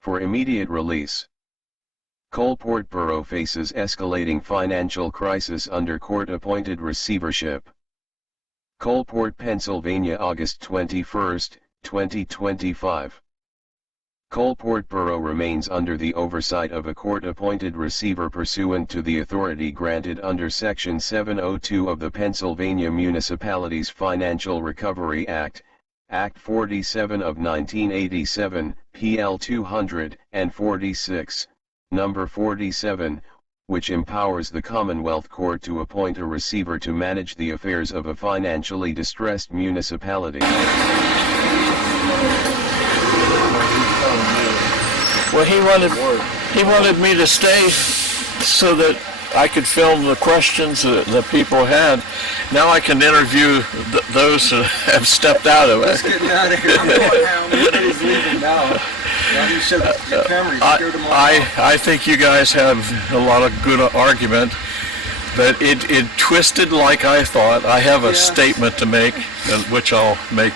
for immediate release. Coalport Borough faces escalating financial crisis under court-appointed receivership. Coalport, Pennsylvania, August 21, 2025. Coalport Borough remains under the oversight of a court-appointed receiver pursuant to the authority granted under Section 702 of the Pennsylvania Municipalities Financial Recovery Act, Act 47 of 1987, PL 246, Number 47, which empowers the Commonwealth Court to appoint a receiver to manage the affairs of a financially distressed municipality. Well, he wanted me to stay so that I could film the questions that people had. Now I can interview those who have stepped out of it. Let's get out of here. I'm going now. Everybody's leaving now. You said your camera, you scared them all off. I think you guys have a lot of good argument, but it twisted like I thought. I have a statement to make, which I'll make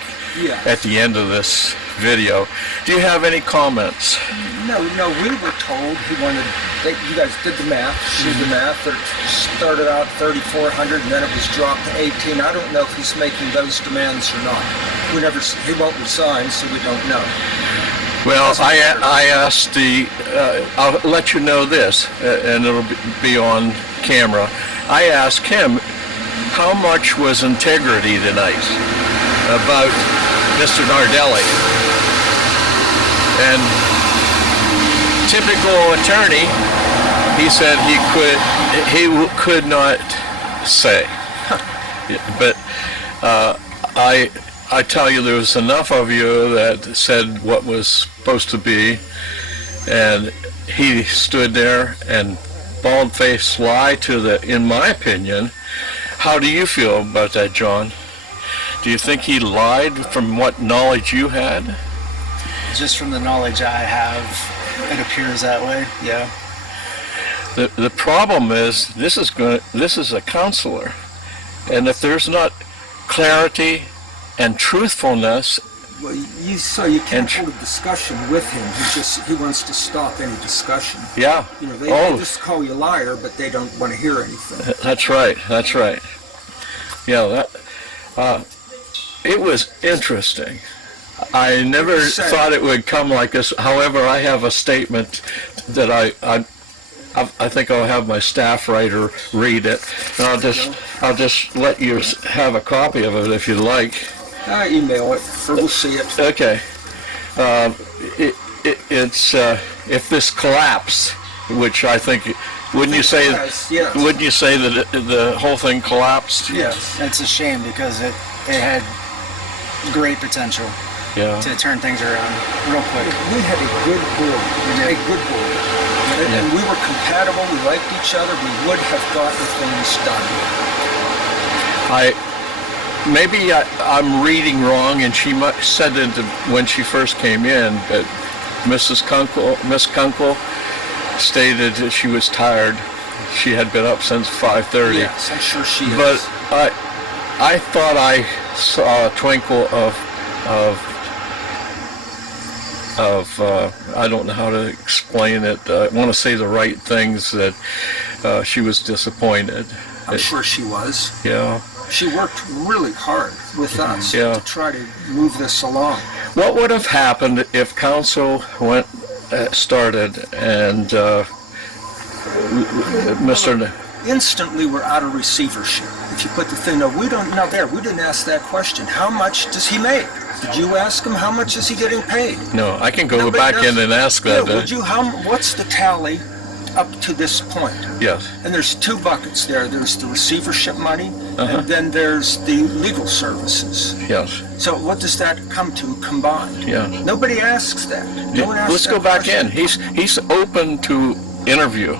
at the end of this video. Do you have any comments? No, we were told he wanted, you guys did the math, the math, that it started out 3,400 and then it was dropped to 18. I don't know if he's making those demands or not. He won't resign, so we don't know. Well, I asked I'll let you know this, and it'll be on camera. I asked him, how much was integrity tonight about Mr. Nardelli? And typical attorney, he said he could not say. But I tell you, there was enough of you that said what was supposed to be, and he stood there and bald-faced lied in my opinion. How do you feel about that, John? Do you think he lied from what knowledge you had? Just from the knowledge I have, it appears that way, yeah. The problem is, this is a counselor, and if there's not clarity and truthfulness. Well, you can't hold a discussion with him. He wants to stop any discussion. Yeah. They just call you a liar, but they don't want to hear anything. That's right. Yeah, it was interesting. I never thought it would come like this. However, I have a statement that I think I'll have my staff writer read it, and I'll just let you have a copy of it if you'd like. Email it, or we'll see it. Okay. It's if this collapsed, which I think, wouldn't you say that the whole thing collapsed? Yes. It's a shame because it had great potential to turn things around real quick. We had a good board. And we were compatible, we liked each other, we would have gotten things done. Maybe I'm reading wrong, and she said it when she first came in, but Miss Kunkel stated that she was tired. She had been up since 5:30. Yes, I'm sure she is. But I thought I saw a twinkle of I don't know how to explain it. I want to say the right things, that she was disappointed. I'm sure she was. Yeah. She worked really hard with us to try to move this along. What would have happened if council started and Mr. Instantly, we're out of receivership. If you put the thing, we didn't ask that question. How much does he make? Did you ask him how much is he getting paid? No, I can go back in and ask that. What's the tally up to this point? Yes. And there's two buckets there. There's the receivership money, and then there's the legal services. Yes. So what does that come to combined? Yeah. Nobody asks that. No one asks Let's go back in. He's open to interview.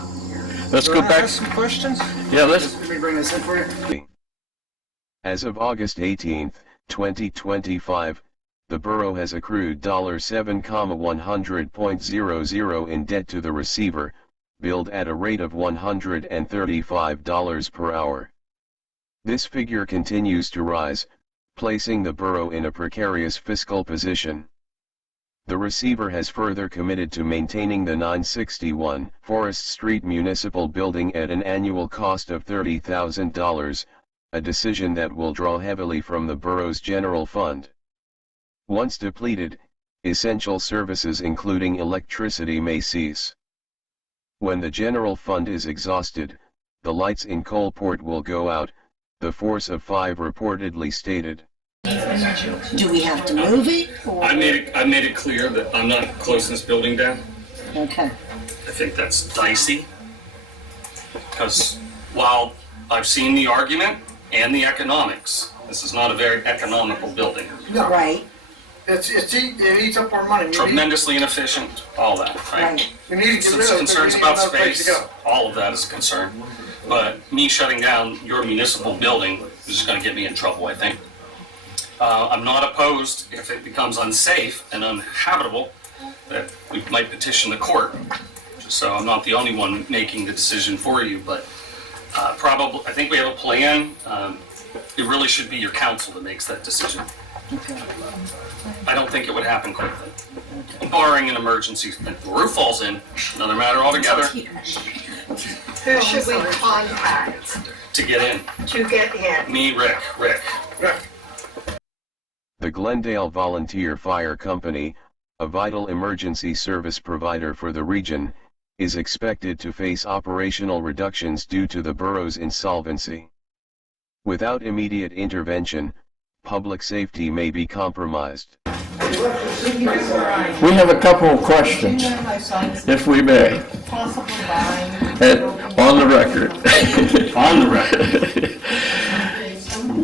Let's go back. Ask some questions? Yeah, Let me bring this in for you. As of August 18, 2025, the borough has accrued $7,100.00 in debt to the receiver, billed at a rate of $135 per hour. This figure continues to rise, placing the borough in a precarious fiscal position. The receiver has further committed to maintaining the 961 Forest Street Municipal Building at an annual cost of $30,000, a decision that will draw heavily from the borough's general fund. Once depleted, essential services including electricity may cease. When the general fund is exhausted, the lights in Coalport will go out, the Force of 5 reportedly stated. Do we have to move it? Or? I made it clear that I'm not closing this building down. Okay. I think that's dicey. Because while I've seen the argument and the economics, this is not a very economical building. No. Right. It eats up our money. Tremendously inefficient, all that, right? Right. We need to get rid of it. Concerns about space, all of that is a concern. But me shutting down your municipal building is just going to get me in trouble, I think. I'm not opposed if it becomes unsafe and uninhabitable that we might petition the court. So I'm not the only one making the decision for you, but probably I think we have a plan. It really should be your council that makes that decision. Okay. I don't think it would happen quickly. Barring an emergency, if the roof falls in, another matter altogether. Who should we contact To get in. to get in? Me, Rick. The Glendale Volunteer Fire Company, a vital emergency service provider for the region, is expected to face operational reductions due to the borough's insolvency. Without immediate intervention, public safety may be compromised. We have a couple of questions, if we may. On the record. On the record.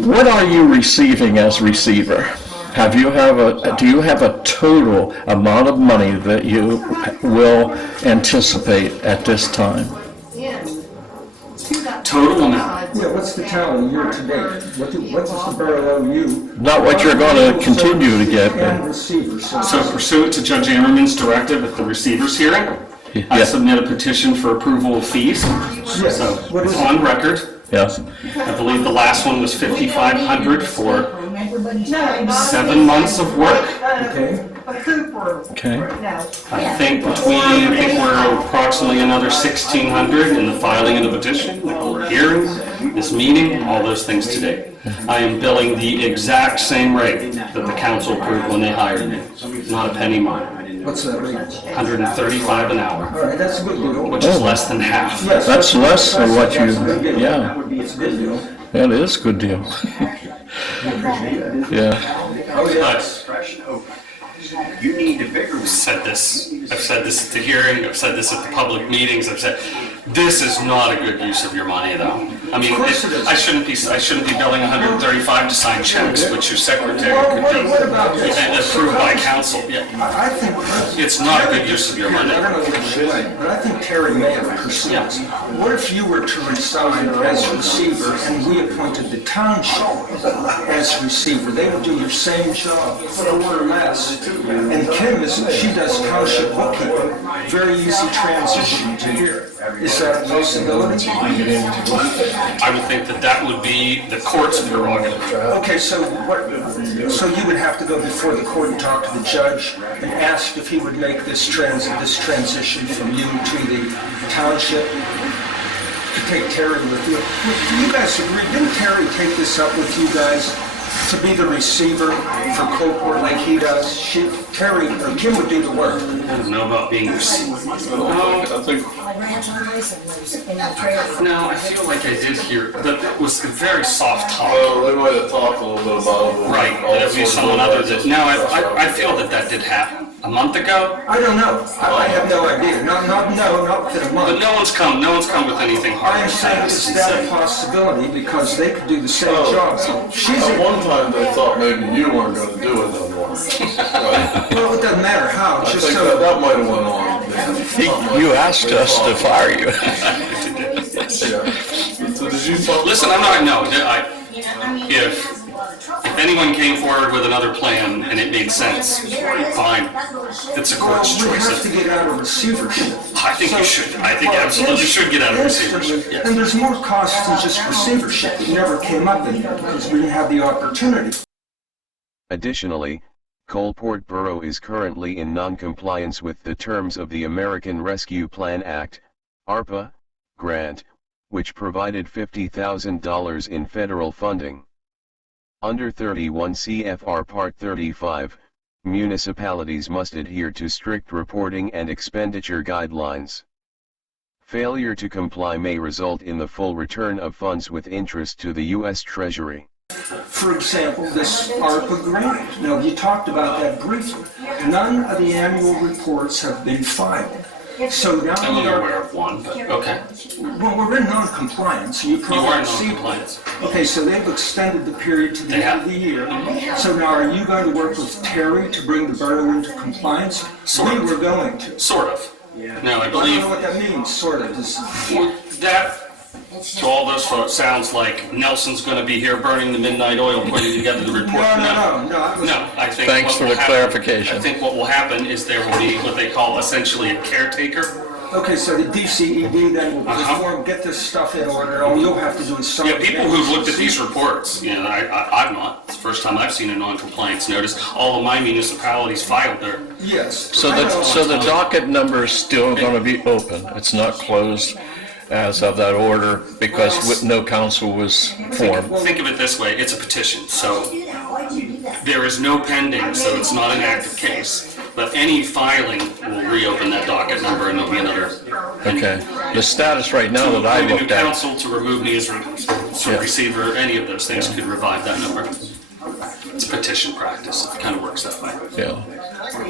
What are you receiving as receiver? Do you have a total amount of money that you will anticipate at this time? Total amount. Yeah, what's the tally year to date? What does the borough owe you? Not what you're going to continue to get. And receivers. So pursuant to Judge Ammerman's directive at the receiver's hearing, I Yeah. submit a petition for approval of fees. Yes. So What is it's it? on record. Yes. I believe the last one was $5,500 for 7 months of work. Okay. Okay. I think we're approximately another 1,600 in the filing of the petition, the hearing, this meeting, all those things today. I am billing the exact same rate that the council approved when they hired me, not a penny more. What's that rate? $135 an hour, All right, that's a good deal. which is less than half. Yes, That's less than what you, yeah, it's a good deal. that is a good deal. Yeah. You need a bigger. I've said this at the hearing, I've said this at the public meetings, I've said, this is not a good use of your money though. I mean, I shouldn't be billing $135 to sign checks, which your secretary could be approved by council. Yeah. I think It's not a good use of your money. I don't know which way, but I think Terry may have pursued. What if you were to resign as receiver and we appointed the township as receiver? They would do your same job, or less. And Kim she does township bookkeeping. Very easy transition to here. Is that a possibility? I would think that would be the court's prerogative. Okay, so you would have to go before the court and talk to the judge and ask if he would make this transition from you to the township, to take Terry with you. Do you guys agree? Didn't Terry take this up with you guys to be the receiver for Coalport like he does? Kim would do the work. I don't know about being receiver. No, I feel like I did hear, that it was very soft talk. Well, they might have talked a little bit about it. Right, that'd be someone other than, no, I feel that did happen a month ago, I don't know. I have no idea. Not within a but month. no one's come with anything hard. I am saying, is that a possibility? Because they could do the same job. So she's At one time, they thought maybe you weren't going to do it anymore. Right? well, it doesn't matter how. I Just think so that might have went on. You asked us to fire you. Yeah. So did you talk? Listen, if anyone came forward with another plan and it made sense, fine. It's a court's we choice. have to get out of receivership. I think you should. I think absolutely should get out of receivership. Yes. And there's more costs than just receivership. It never came up in here because we didn't have the opportunity. Additionally, Coalport Borough is currently in non-compliance with the terms of the American Rescue Plan Act, ARPA, grant, which provided $50,000 in federal funding. Under 31 CFR Part 35, municipalities must adhere to strict reporting and expenditure guidelines. Failure to comply may result in the full return of funds with interest to the U.S. Treasury. For example, this ARPA grant. Now, you talked about that briefly. None of the annual reports have been filed. So now I'm we are aware of one, but okay. Well, we're in non-compliance. You You probably are in see. non-compliance. Okay, so they've extended the period to the They end of the year. So now, are you going to work with Terry to bring the borough into compliance? Sort of. We were going to. Sort of. No, I I don't believe know what that means, sort of. that, to all those folks, sounds like Nelson's gonna be here burning the midnight oil, putting together the report. No, I think. Thanks what for will the happen- clarification. I think what will happen is there will be what they call essentially a caretaker. Okay, so the DCED then will perform, get this stuff in order. All you'll have to do is sign. Yeah, people who've looked at these reports, you know, I've not. It's the first time I've seen a non-compliance notice. All of my municipalities filed their. Yes. So the docket number is still going to be open. It's not closed as of that order because no council was formed. Think of it this way, it's a petition, so there is no pending, so it's not an active case. But any filing will reopen that docket number and there'll be another. Okay. The status right now that I Appoint a new looked at. council to remove me as a receiver, any of those things could revive that number. It's petition practice, it kind of works that way. Yeah.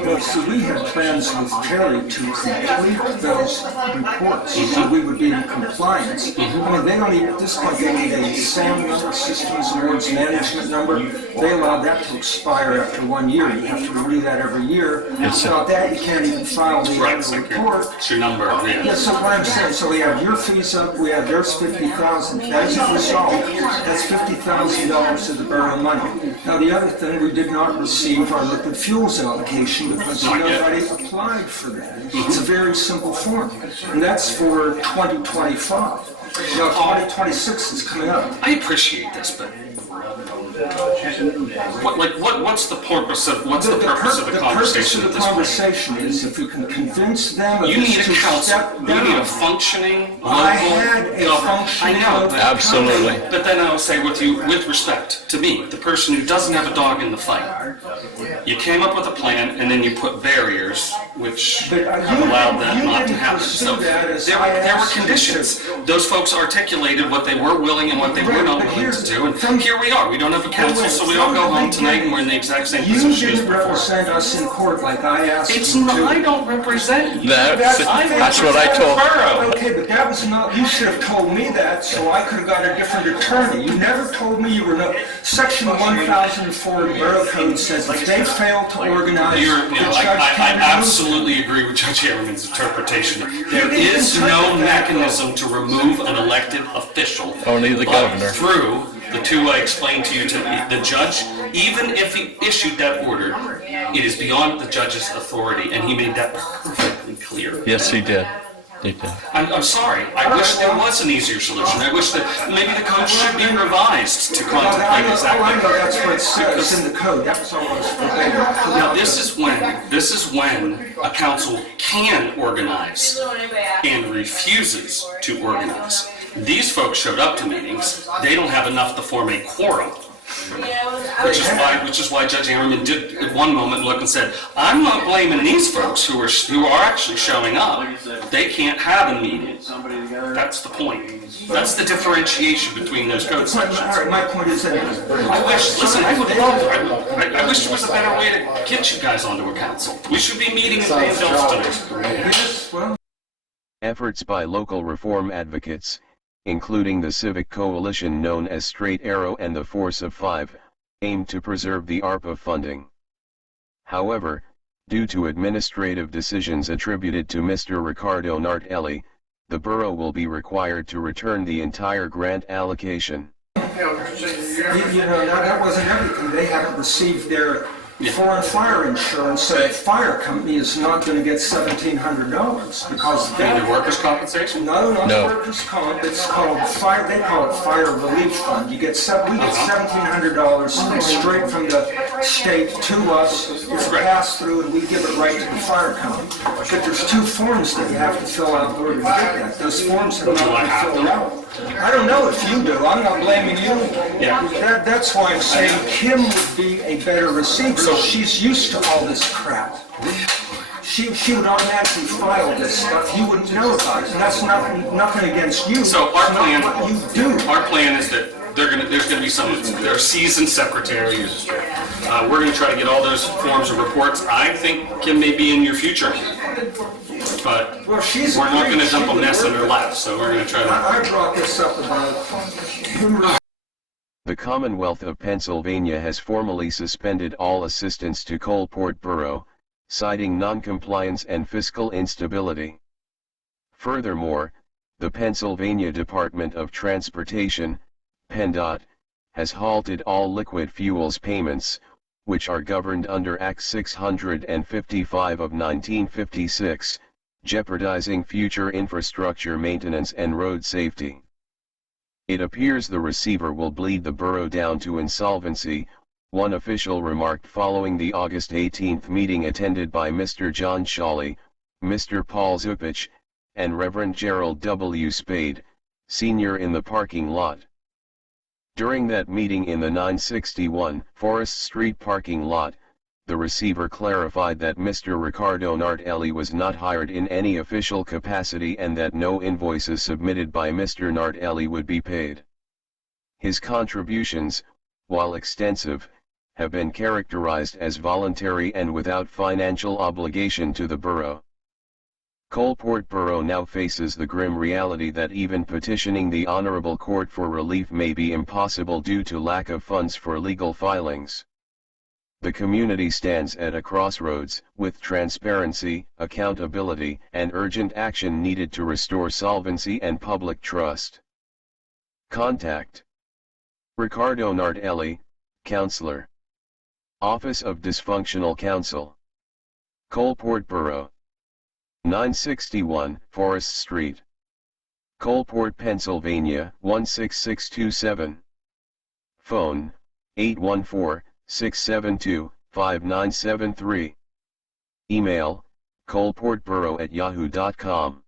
Well, so we had plans with Terry to complete those reports, so we would be in compliance. I mean, they don't even, at this point, they need a SAM number, Systems Awards Management number. They allow that to expire after 1 year. You have to renew that every year. Without that, you can't even file the annual report. It's your number, Yeah, yeah. so what I'm saying, so we have your fees up, we have theirs 50,000. That's a result. That's $50,000 to the borough money. Now, the other thing, we did not receive our liquid fuels allocation because Not yet. nobody applied for that. It's a very simple form, and that's for 2025. Now, 2026 is coming up. I appreciate this, but what's the purpose of the conversation at The purpose of the this point? conversation is if we can convince them of You need this a to council, step you need a down. functioning local I had a government. functioning I know, local but Absolutely. But then I'll say with respect to me, the person who doesn't have a dog in the fight, you came up with a plan and then you put barriers which But, have you allowed that didn't not to pursue happen. So that as there I were asked you conditions. Those folks articulated what they were willing and what they were Right, not but willing to do. from- And here we are. We don't have a council, so we all go home tonight and we're in the exact same You position as didn't before. represent us in court like I asked It's you not, to. I don't represent you. That's what I told. Borough. Okay, but that was not, you should have told me that, so I could have got a different attorney. You never told me you were no, Section 1004 of the Borough Code says if they fail to organize, the judge I can remove absolutely agree with Judge Harriman's interpretation. There is no mechanism to remove an elected official. Only the but governor. Through the two I explained to you, the judge, even if he issued that order, it is beyond the judge's authority, and he made that perfectly clear. Yes, he did. He did. I'm sorry. I wish there was an easier solution. I wish that maybe the code should be revised to Well, contemplate I know exactly. that's what it says in the code, that's all I was forbidden. Now, this is when a council can organize and refuses to organize. These folks showed up to meetings. They don't have enough to form a quorum. Which is why Judge Harriman did at one moment look and said, I'm not blaming these folks who are actually showing up. They can't have a meeting. That's the point. That's the differentiation between those code sections. All right, my point is that. I wish there was a better way to get you guys onto a council. We should be meeting in Danville tonight. Yes, well. Efforts by local reform advocates, including the civic coalition known as Straight Arrow and the Force of Five, aim to preserve the ARPA funding. However, due to administrative decisions attributed to Mr. Ricardo Nardelli, the borough will be required to return the entire grant allocation. You know, that wasn't everything. They haven't received their foreign fire insurance, so the fire company is not going to get $1,700 because And the workers' compensation? No, not No. workers' comp. It's called fire. They call it fire relief fund. We get $1,700 straight from the state to us, it's a pass-through, and we give it right to the fire company. But there's 2 forms that you have to fill out in order to get that. Those forms have not been filled out. I don't know if you do, I'm not blaming you. Yeah. That's why I'm saying Kim would be a better receiver. So she's used to all this crap. She would automatically file this stuff. You wouldn't know about it, and that's nothing against you. So our It's not plan, what you do. our plan is that there's gonna be there are seasoned secretaries. We're gonna try to get all those forms and reports. I think Kim may be in your future, but Well, we're not gonna dump a mess in her lap, so we're gonna try to. I brought this up about The Commonwealth of Pennsylvania has formally suspended all assistance to Coalport Borough, citing noncompliance and fiscal instability. Furthermore, the Pennsylvania Department of Transportation, PennDOT, has halted all liquid fuels payments, which are governed under Act 655 of 1956, jeopardizing future infrastructure maintenance and road safety. It appears the receiver will bleed the borough down to insolvency, one official remarked following the August 18 meeting attended by Mr. John Shawley, Mr. Paul Zupich, and Reverend Gerald W. Spade, Sr. in the parking lot. During that meeting in the 961 Forest Street parking lot, the receiver clarified that Mr. Ricardo Nardelli was not hired in any official capacity and that no invoices submitted by Mr. Nardelli would be paid. His contributions, while extensive, have been characterized as voluntary and without financial obligation to the borough. Coalport Borough now faces the grim reality that even petitioning the Honorable Court for relief may be impossible due to lack of funds for legal filings. The community stands at a crossroads, with transparency, accountability, and urgent action needed to restore solvency and public trust. Contact Ricardo Nardelli, Counselor. Office of Dysfunctional Counsel. Coalport Borough. 961 Forest Street. Coalport, Pennsylvania 16627. Phone, 814-672-5973. Email, coalportborough@yahoo.com.